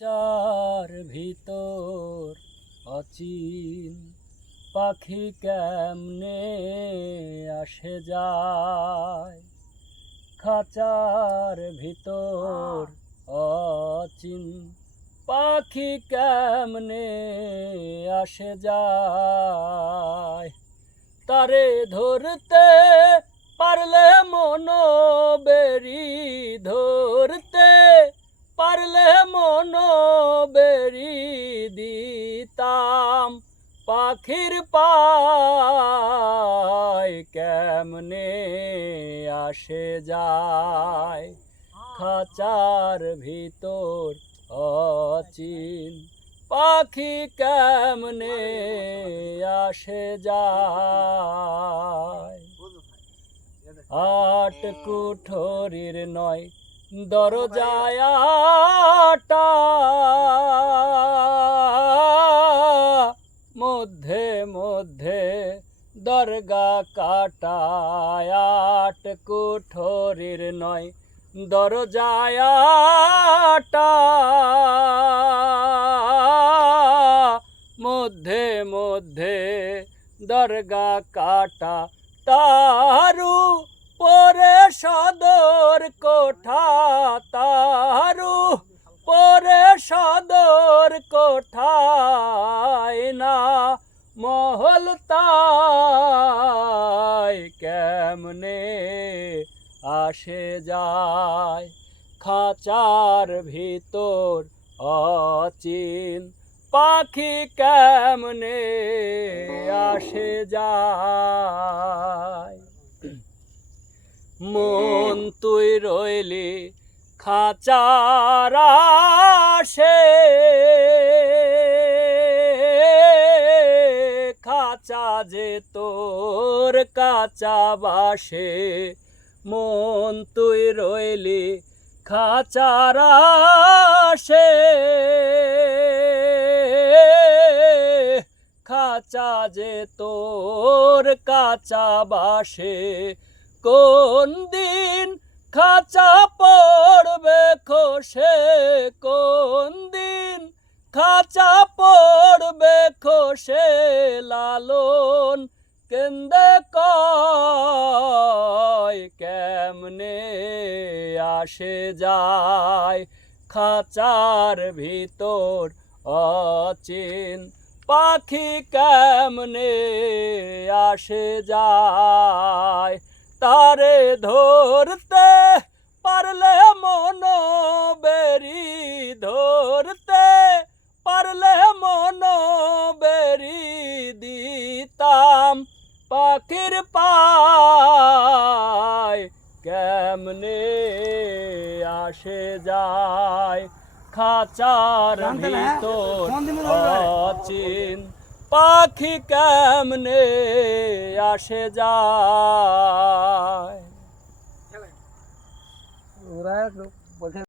চার ভিতর অচিন পাখি কেমনে আসে যায়? খাঁচার ভিতর অচিন পাখি কেমনে আসে যায়? তারে ধরতে পারলে মনো বেরি দিতাম পাখির পায় কেমনে আসে যায়? খাঁচার ভিতর অচিন পাখি কেমনে আসে যায়? আট কুঠরির নয় দরজায় আটা মধ্যে দরগা কাটায় আট কুঠরির নয় দরজায়াটা মধ্যে মধ্যে দরগা কাটা, তারু পরে সদর কোঠা, তারু পরে সদর কোঠায় না মহল কেমনে আসে যায়? খাঁচার ভিতর অচিন পাখি কেমনে আসে যায়? মন তুই রইলি, খাঁচার আসে খাঁচা যে তোর কাঁচা বাসে, মন তুই রইলি খাঁচার আসে খাঁচা যে তোর কাঁচা বাসে, কোন দিন খাঁচা পড়বে খোসে? কোন দিন খাঁচা খোসে লালন, কেন্দে কয়, কেমনে আসে যায়? খাঁচার ভিতর অচিন পাখি কেমনে আসে যায়? তারে ধরতে পারলে মন বেরি ধরতে, পারলে পাখির পায় কেমনে আসে যায় খাচার না, ভিতর অচিন পাখি কেমনে আসে যায়?